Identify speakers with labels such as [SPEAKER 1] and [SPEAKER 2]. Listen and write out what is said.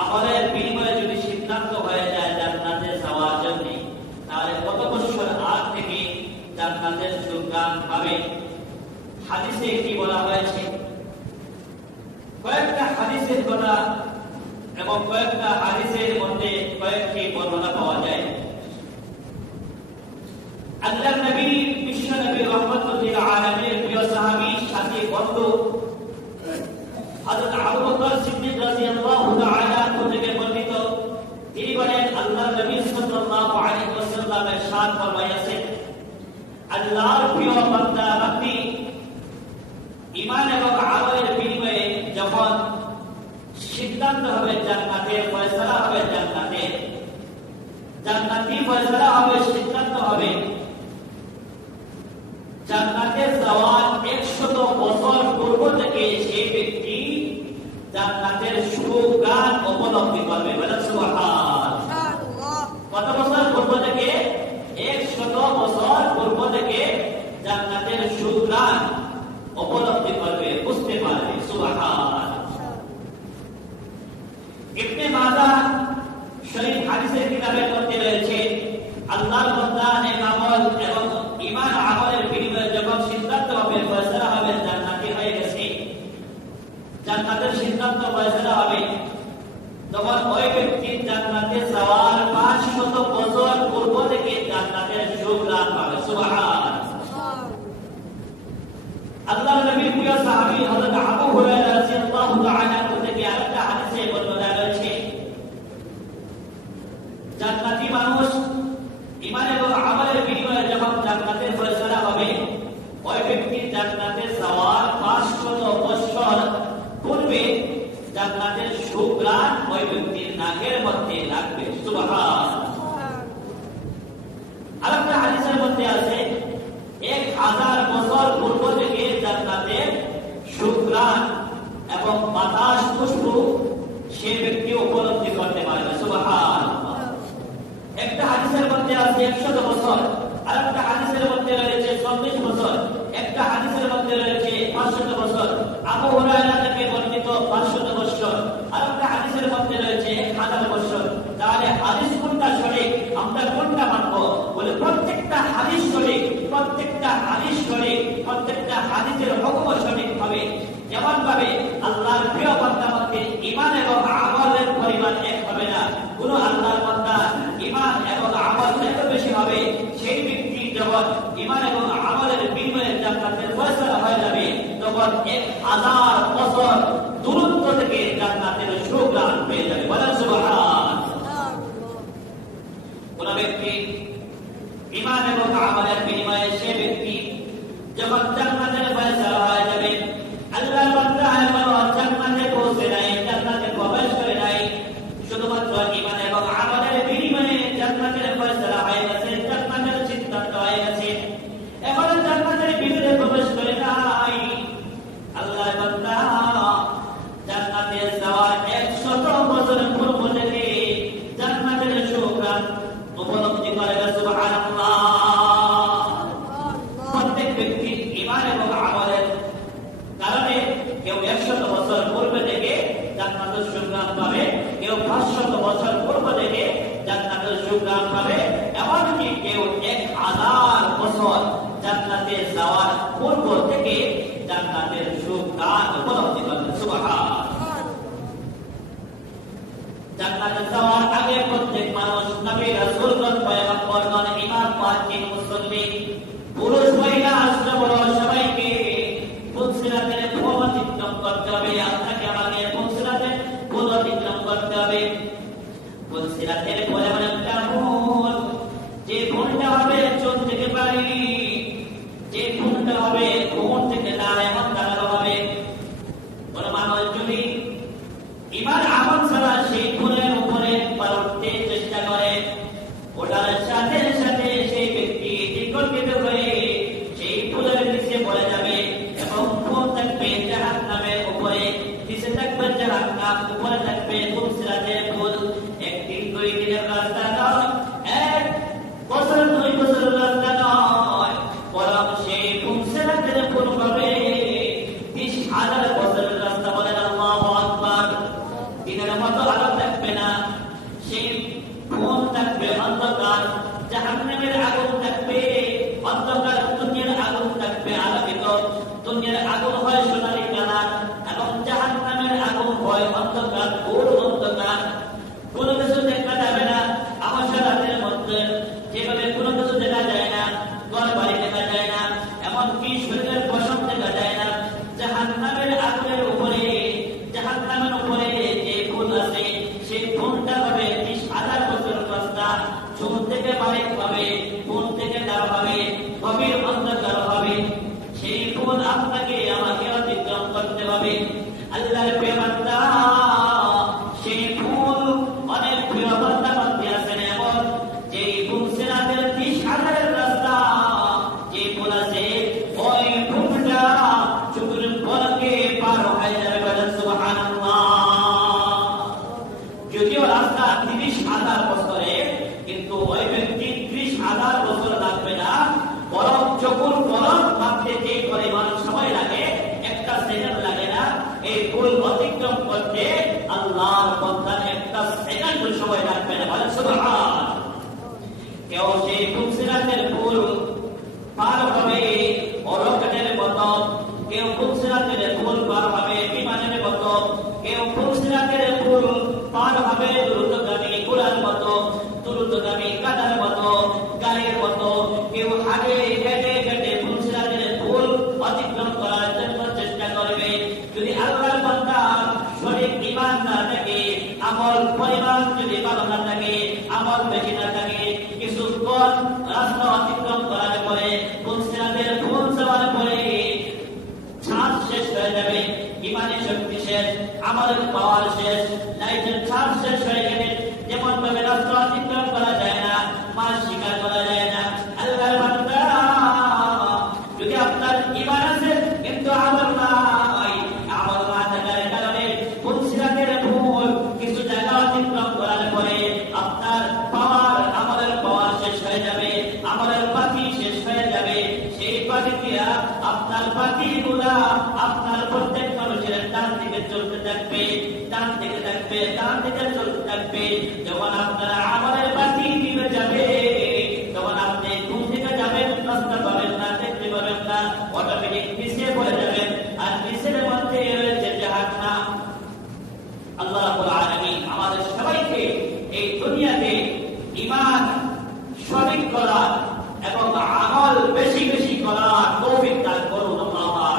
[SPEAKER 1] আমলের বিনিময়ে যদি সিদ্ধান্ত হয়ে যায় জান্নাতে যাওয়ার জন্য, তাহলে কত বছর আগ থেকে জান্নাতের যোগদান পাবে হাদিসে কি বলা হয়েছে? কয়েকটা হাদিসের কথা এবং কয়েকটা হাদিসের মধ্যে কয়েকটি বর্ণনা পাওয়া যায়। আল্লাহ নবী বিশ্ব নবী রহমতুল্লাহ আলমের প্রিয় সাহাবী সাথী বন্ধু হযরত আবু সিদ্ধান্ত হবে জান্নাতের ফয়সালা হবে জান্নাতের জান্নাতি ফয়সালা হবে, সিদ্ধান্ত হবে। জান্নাতে যাওয়ার একশত বছর পূর্ব থেকে সেই ব্যক্তি জান্নাতের সুগান উপলব্ধি করবে। বলে সুবহান কত বছর পূর্ব থেকে একশত বছর পূর্ব থেকে জান্নাতের সুগান উপলব্ধি করবে বুঝতে পারবে সুবহান ইবনে মাজাহ শরীফ হাদিসের কিতাবের মধ্যে রয়েছে আল্লাহর বান্দা নেক আমল এবং ঈমান আমলের বিনিময়ে যখন সিদ্ধান্ত হবে ফয়সালা হবে জান্নাতি হয়ে গেছে। জান্নাতের সিদ্ধান্ত ফয়সালা হবে। তখন ওই ব্যক্তি জান্নাতে যাওয়ার পাঁচ শত বছর পূর্ব থেকে জান্নাতের সুখ লাভ পাবে। সুবহান আল্লাহ নবীর প্রিয় সাহাবী হযরত আবু হুরায়রা রাদিয়াল্লাহু তাআলা আনহু থেকে আরেকটা হাদিসে বর্ণনা রয়েছে জান্নাতি মানুষ ঈমান এবং আমলের বিনিময়ে যখন জান্নাতের ফয়সালা হবে ওই ব্যক্তি জান্নাতে যাওয়ার 500 বছর পূর্বে জান্নাতের সুগ্রাণ ওই ব্যক্তির নাকের মধ্যে লাগবে। সুবহান। আরেকটা হাদিসের মধ্যে আছে, এক হাজার বছর পূর্ব থেকে জান্নাতের সুগ্রাণ এবং বাতাস খুশবু সে ব্যক্তি উপলব্ধি করতে পারবে সুবহান একটা হাদিসের মধ্যে আছে একশত বছর আর একটা হাদিসের মধ্যে রয়েছে চল্লিশ বছর একটা হাদিসের মধ্যে রয়েছে পাঁচশত বছর আবু হুরায়রা থেকে বর্ণিত পাঁচশত বছর আর একটা হাদিসের মধ্যে রয়েছে এক হাজার বছর তাহলে হাদিস কোনটা সঠিক আমরা কোনটা মানব বলে প্রত্যেকটা হাদিস সঠিক প্রত্যেকটা হাদিস সঠিক প্রত্যেকটা হাদিসের হুকুম সঠিক হবে যেমন ভাবে আল্লাহর প্রিয় বান্দা মধ্যে ইমান এবং আমলের পরিমাণ এক হবে না কোন আল্লাহর বান্দা ইমান এবং আমল এত বেশি হবে, সেই ব্যক্তি যখন ইমান এবং আমলের বিনিময়ে জান্নাতের ফয়সালা হয়ে যাবে, তখন এক হাজার বছর দূরত্ব থেকে জান্নাতের সুগ্রাণ পেয়ে যাবে বলেন সুবহান কোন ব্যক্তি ইমান এবং আমলের বিনিময়ে সে ব্যক্তি যখন জান্নাতের ফয়সালা হয়ে যাবে আল্লাহর বান্দা এখনও জান্নাতে পৌঁছে নাই জান্নাতে প্রবেশ করে নাই শুধুমাত্র ইমান এবং আমলের বিনিময়ে জান্নাতের ফয়সালা হয়ে গেছে জান্নাতের সিদ্ধান্ত হয়ে গেছে এখনও জান্নাতের ভিতরে প্রবেশ করে নাই আল্লাহর বান্দা জান্নাতে যাওয়ার একশত বছর পূর্ব থেকে জান্নাতের সুগ্রাণ উপলব্ধি করে সুবহানাল্লাহ প্রত্যেক ব্যক্তির ইমান এবং আমলের কারণে কেউ একশত বছর পূর্বে থেকে জান্নাতের সুগ্রাম পাবে। কেউ পাঁচশত বছর পূর্ব থেকে জান্নাতের সুগ্রাম পাবে, এমনকি কেউ এক হাজার বছর জান্নাতে যাওয়ার পূর্ব থেকে জান্নাতের সুগ্রাম উপলব্ধি করবে সুবহান জান্নাতে যাওয়ার আগে প্রত্যেক মানুষ নবী রাসূলগণ পয়গম্বরগণ ইমাম মুয়াজ্জিন মুসল্লি পুরুষ মহিলা আসলে বড় সবাইকে ফুলসিরাতের ভুল অতিক্রম হবে, আপনাকে আমাকে ফুলসিরাতের ভুল অতিক্রম করতে হবে। ফুলসিরাতের পরে এমন একটা ভুল যে ভুলটা হবে চোখ থেকে পারি যে ভুলটা হবে ঘুম থেকে না এমন দাঁড়ানো হবে। বলে মানুষ যদি ইমান আমল ছাড়া সেই ভুলের উপরে পালটতে চেষ্টা করে ওটার সাথে সাথে সেই ব্যক্তি বিকল্পিত হয়ে সেই ভুলের নিচে পড়ে যাবে এবং ভুল থাকবে জাহান নামের উপরে নিচে থাকবে জাহান নাম উপরে থাকবে ভুল সিরাতে ভুল একদিন দুই দিনের রাস্তা নয় এক বছর দুই বছর রাস্তা নয় বরং সেই ভুল সিরাতের ভুল হবে বিশ হাজার বছরের রাস্তা বলেন আল্লাহু আকবার দিনের মতো আলো সেই কোন থাকবে অন্ধকার জাহান্নামের আগুন থাকবে অন্ধকার দুনিয়ার আগুন থাকবে আলোকিত দুনিয়ার আগুন হয় সোনালি কালার এবং জাহান্নামের আগুন হয় অন্ধকার কোনো কিছু দেখা যাবে না। আমার রাতের মধ্যে যেভাবে কোনো কিছু দেখা যায় না ঘর বাড়ি দেখা যায় না, এমনকি শরীরের পশম দেখা যায় না, জাহান্নামের আগুনের উপরে জাহান্নামের উপরে যে ফুল আছে সেই ফুলটা হবে বিশ হাজার বছর রাস্তা চুল থেকে বারেক পাবে ফুল থেকে ডাল হবে গভীর অন্ধকার হবে সেই ফুল আপনাকে আমাকে অতিক্রম করতে হবে আল্লাহর প্রেমাত্মা সেই ফুল অনেক প্রিয় বান্দা বান্দি আছেন এমন যে ফুল সেরাতের বিশ হাজারের রাস্তা যে ফুল আছে ওই ফুলটা চুকুর পরকে পার হয়ে যাবে বলেন সুবহানাল্লাহ যদিও রাস্তা তিরিশ হাজার বছরে কিন্তু ওই ব্যক্তি ত্রিশ হাজার বছর লাগবে না বরং চকুর বরফ মাপতে যে পরিমাণ সময় লাগে একটা সেকেন্ড লাগে না ফুল অতিক্রম করতে আল্লাহর বন্ধান একটা সেকেন্ড সময় লাগবে না। বলে সুবহান কেউ সেই ফুলসিরাতের ভুল পার হবে অরকানের মত। কেউ ফুলসিরাতের ভুল পার হবে বিমানের মতো কেউ ফুলসিরাতের ফুল পার হবে দ্রুতগামী ঘোড়ার মতো দ্রুতগামী কাদার মতো গাড়ির মতো কেউ হাগে হেঁটে হেঁটে ফুলসিরাতের ফুল অতিক্রম করার জন্য চেষ্টা করবে যদি আল্লাহর বান্দা সঠিক ইমান না থাকে আমল পরিমাণ যদি ভালো না থাকে ইমানের শক্তি শেষ আমাদের পাওয়ার শেষ হয়ে গেলে যেমন ভাবে রাস্তা অতিক্রম করা যায় না, মাছ শিকার করা যায় না আল্লাহর বান্দা যদি আপনার ইমান আছে কিন্তু আমল নাই আমল না থাকার কারণে ফুলসিরাতের ফুল কিছু জায়গা অতিক্রম করার পরে আপনার পাওয়ার আমলের পাওয়ার শেষ হয়ে যাবে আমলের পাখি শেষ হয়ে যাবে সেই পাখি দিয়া আপনার পাখি গুলা আপনার প্রত্যেক মানুষের ডান দিকে চলতে থাকবে ডান দিকে থাকবে ডান দিকে চলতে থাকবে। যখন আপনারা আমলের